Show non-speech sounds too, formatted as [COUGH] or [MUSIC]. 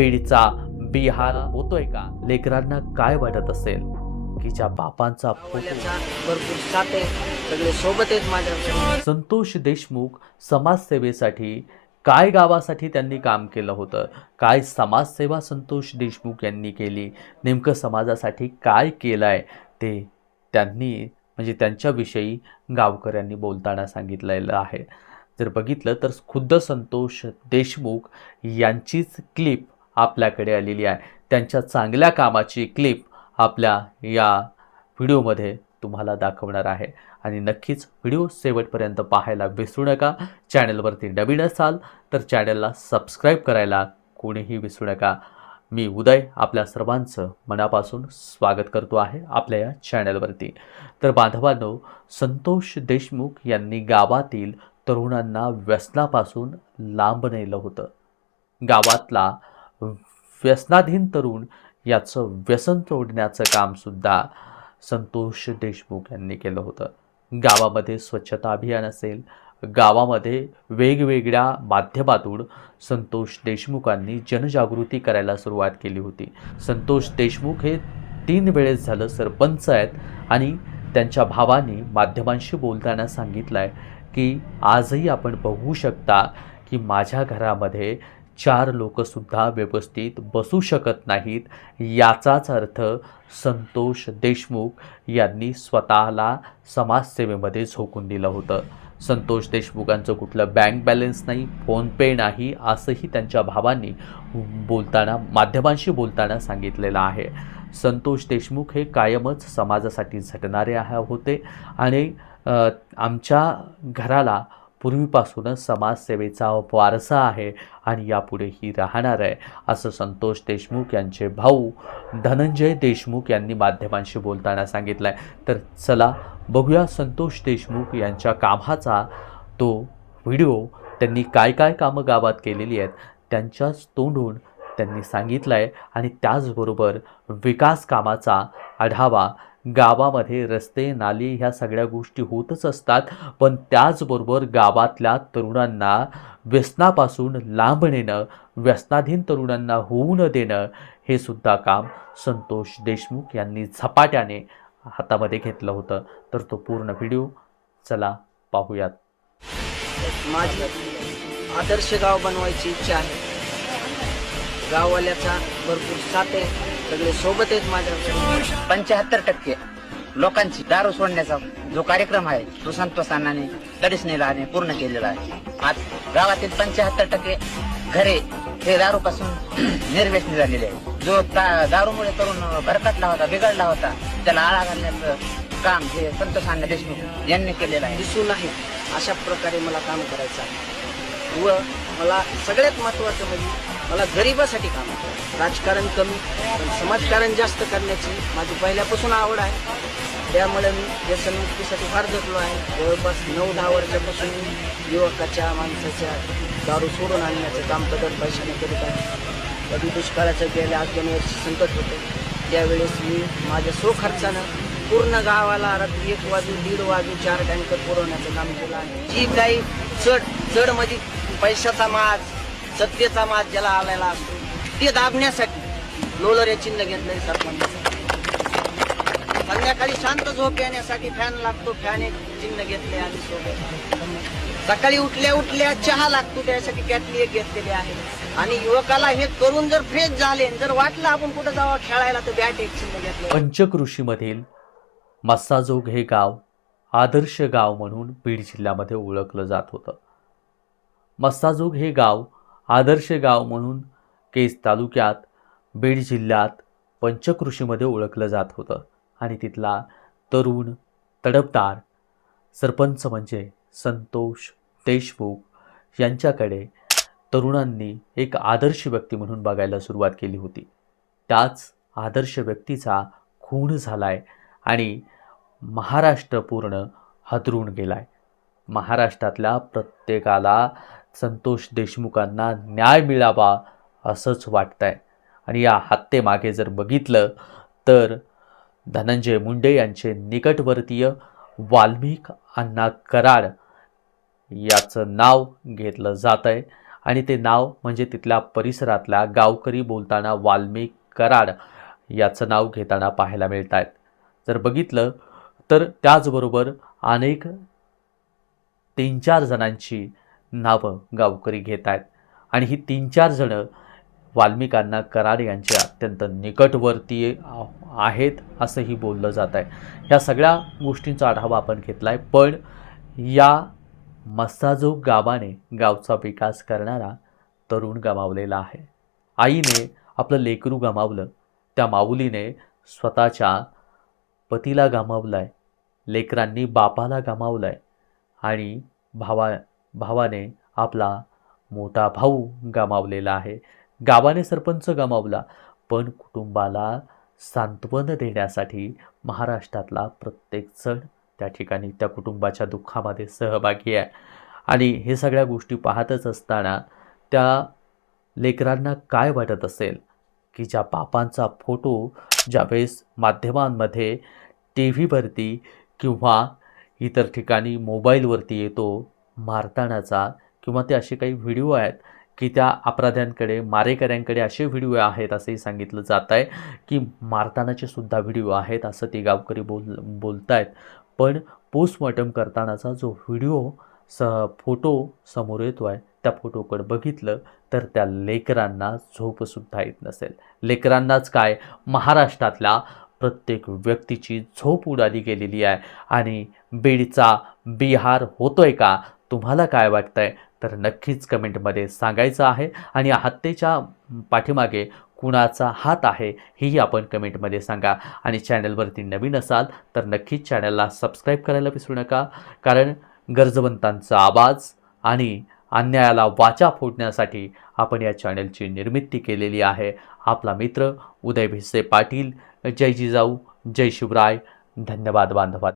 बीडचा बिहार होतोय का? लेकरांना काय वाटत असेल? की ज्या बापांचा सगळे सोबत आहेत संतोष देशमुख समाजसेवेसाठी काय गावासाठी त्यांनी काम केलं होतं? काय समाजसेवा संतोष देशमुख यांनी केली? नेमकं समाजासाठी काय केलं आहे ते त्यांनी म्हणजे त्यांच्याविषयी गावकऱ्यांनी बोलताना सांगितलेलं आहे. जर बघितलं तर खुद्द संतोष देशमुख यांचीच क्लिप आपल्याकडे आलेली आहे. त्यांच्या चांगल्या कामाची क्लिप आपल्या या व्हिडिओमध्ये तुम्हाला दाखवणार आहे. आणि नक्कीच व्हिडिओ शेवटपर्यंत पाहायला विसरू नका. चॅनलवरती नवीन असाल तर चॅनलला सबस्क्राईब करायला कोणीही विसरू नका. मी उदय आपल्या सर्वांचं मनापासून स्वागत करतो आहे आपल्या या चॅनलवरती. तर बांधवांनो संतोष देशमुख यांनी गावातील तरुणांना व्यसनापासून लांब नेलं होतं. गावातला व्यसनाधीन तरुण याचं व्यसन तोडण्याचं कामसुद्धा संतोष देशमुख यांनी केलं होतं. गावामध्ये स्वच्छता अभियान असेल गावामध्ये वेगवेगळ्या माध्यमातून संतोष देशमुखांनी जनजागृती करायला सुरुवात केली होती. संतोष देशमुख हे तीन वेळेस झालं सरपंच आहेत आणि त्यांच्या भावाने माध्यमांशी बोलताना सांगितलं आहे की आजही आपण बघू शकता की माझ्या घरामध्ये चार लोकसुद्धा व्यवस्थित बसू शकत नाहीत याचाच अर्थ संतोष देशमुख यांनी स्वतःला समाजसेवेमध्ये झोकून दिलं होतं. संतोष देशमुखांचं कुठलं बँक बॅलन्स नाही फोनपे नाही असंही त्यांच्या भावांनी बोलताना माध्यमांशी बोलताना सांगितलेलं आहे. संतोष देशमुख हे कायमच समाजासाठी झटणारे होते आणि आमच्या घराला पूर्वीपासूनच समाजसेवेचा वारसा आहे आणि यापुढेही राहणार आहे असं संतोष देशमुख यांचे भाऊ धनंजय देशमुख यांनी माध्यमांशी बोलताना सांगितलं आहे तर चला बघूया संतोष देशमुख यांच्या कामाचा तो व्हिडिओ. त्यांनी काय काय कामं गावात केलेली आहेत त्यांच्याच तोंडून त्यांनी सांगितलं आहे आणि त्याचबरोबर विकास कामाचा आढावा गावामध्ये रस्ते नाली ह्या सगळ्या गोष्टी होतच असतात. पण त्याचबरोबर गावातल्या तरुणांना व्यसनापासून लांब नेणं व्यसनाधीन तरुणांना होऊ न देणं हे सुद्धा काम संतोष देशमुख यांनी झपाट्याने हातामध्ये घेतलं होतं. तर तो पूर्ण व्हिडिओ चला पाहूयात. माझी आदर्श गाव बनवायची इच्छा आहे. गाववाल्याचा भरपूर साथ आहे. सगळे सोबत आहेत माझ्या पंच्याहत्तर टक्के. लोकांची दारू सोडण्याचा जो कार्यक्रम आहे तो संतोष अण्णाने तडीस पूर्ण केलेला आहे. आज गावातील पंच्याहत्तर टक्के घरे हे दारूपासून [CLEARS THROAT] निर्व्यसनी झालेले आहे जो दारूमुळे तरुण भरकटला होता बिघडला होता त्याला आळा घालण्याचं काम हे संतोष अण्णा देशमुख यांनी केलेलं आहे. दिसू नाही. अशा प्रकारे मला काम करायचं आहे. व मला सगळ्यात महत्त्वाचं म्हणजे मला गरिबासाठी काम होतं राजकारण कमी पण समाजकारण जास्त करण्याची माझी पहिल्यापासून आवड आहे. त्यामुळे मी व्यसनमुक्तीसाठी फार जगलो आहे. जवळपास नऊ दहा वर्षापासून मी युवकाच्या माणसाच्या दारू सोडून आणण्याचं काम कदर पैशाने करीत आहे. कधी दुष्काळाचं गेल्या आज दोन वर्ष संकट होतं. त्यावेळेस मी माझ्या स्वखर्चानं पूर्ण गावाला रात्री एक वाजू दीड वाजू चार टँकर पुरवण्याचं काम केलं आहे. जी काही चढ चढ म्हणजे पैशाचा माज. सत्तेचा माज ज्याला आलेला असतो. ते दाबण्यासाठी लोलर हे चिन्ह घेतलंय सरपंच संध्याकाळी शांत झोप येण्यासाठी फॅन लागतो. फॅन एक चिन्ह घेतले आणि सोबत सकाळी उठल्या उठल्या चहा लागतो. त्यासाठी कॅटली एक घेतलेली आहे. आणि युवकाला हे करून जर फ्रेश झाले जर वाटलं आपण कुठं जावं खेळायला तर बॅट एक चिन्ह घेतलं पंचकृषीमधील मस्साजोग हे गाव आदर्श गाव म्हणून बीड जिल्ह्यामध्ये ओळखलं जात होतं. मस्साजोग हे गाव आदर्श गाव म्हणून केस तालुक्यात बीड जिल्ह्यात पंचकृषीमध्ये ओळखलं जात होतं. आणि तिथला तरुण तडफदार सरपंच म्हणजे संतोष देशमुख यांच्याकडे तरुणांनी एक आदर्श व्यक्ती म्हणून बघायला सुरुवात केली होती. त्याच आदर्श व्यक्तीचा खून झालाय आणि महाराष्ट्र पूर्ण हादरून गेलाय. महाराष्ट्रातल्या प्रत्येकाला संतोष देशमुखांना न्याय मिळावा असंच वाटतंय. आणि या हत्येमागे जर बघितलं तर धनंजय मुंडे यांचे निकटवर्तीय वाल्मिक अण्णा कराड याचं नाव घेतलं जात आहे आणि ते नाव म्हणजे तिथल्या परिसरातल्या गावकरी बोलताना वाल्मिक कराड याचं नाव घेताना पाहायला मिळत आहेत जर बघितलं तर त्याचबरोबर अनेक तीन चार जणांची नावं गावकरी घेत आहेत. आणि ही तीन चार जणं वाल्मिकांना कराड यांचे अत्यंत निकटवर्तीय आहेत असंही बोललं जात आहे. ह्या सगळ्या गोष्टींचा आढावा आपण घेतला आहे पण या मस्ताजो गावाने गावचा विकास करणारा तरुण गमावलेला आहे. आईने आपलं लेकरू गमावलं. त्या माऊलीने स्वतःच्या पतीला गमावलं आहे लेकरांनी बापाला गमावलं आहे आणि भावा भावाने आपला मोठा भाऊ गमावलेला आहे. गावाने सरपंच गमावला पण कुटुंबाला सांत्वन देण्यासाठी महाराष्ट्रातला प्रत्येकजण त्या ठिकाणी त्या कुटुंबाच्या दुःखामध्ये सहभागी आहे. आणि हे सगळ्या गोष्टी पाहतच असताना त्या लेकरांना काय वाटत असेल की ज्या बापांचा फोटो ज्यावेळेस माध्यमांमध्ये टी व्हीवरती किंवा इतर ठिकाणी मोबाईलवरती येतो मारतानाचा किंवा ते असे काही व्हिडिओ आहेत की त्या अपराध्यांकडे मारेकऱ्यांकडे असे व्हिडिओ आहेत असंही सांगितलं जात आहे की मारतानाचे सुद्धा व्हिडिओ आहेत असं ते गावकरी बोल बोलत आहेत पण पोस्टमॉर्टम करतानाचा जो व्हिडिओ स फोटो समोर येतो आहे त्या फोटोकडे बघितलं तर त्या लेकरांना झोपसुद्धा येत नसेल. लेकरांनाच काय? महाराष्ट्रातल्या प्रत्येक व्यक्तीची झोप उडाली गेलेली आहे. आणि बीडचा बिहार होतोय का? तुम्हाला काय वाटतंय? तर नक्कीच कमेंटमध्ये सांगायचं आहे आणि हत्येच्या पाठीमागे कुणाचा हात आहे हेही आपण कमेंटमध्ये सांगा. आणि चॅनलवरती नवीन असाल तर नक्कीच चॅनलला सबस्क्राईब करायला विसरू नका. कारण गरजवंतांचा आवाज आणि अन्यायाला वाचा फोडण्यासाठी आपण या चॅनलची निर्मिती केलेली आहे. आपला मित्र उदय भिसे पाटील. जय जिजाऊ जय शिवराय. धन्यवाद बांधवात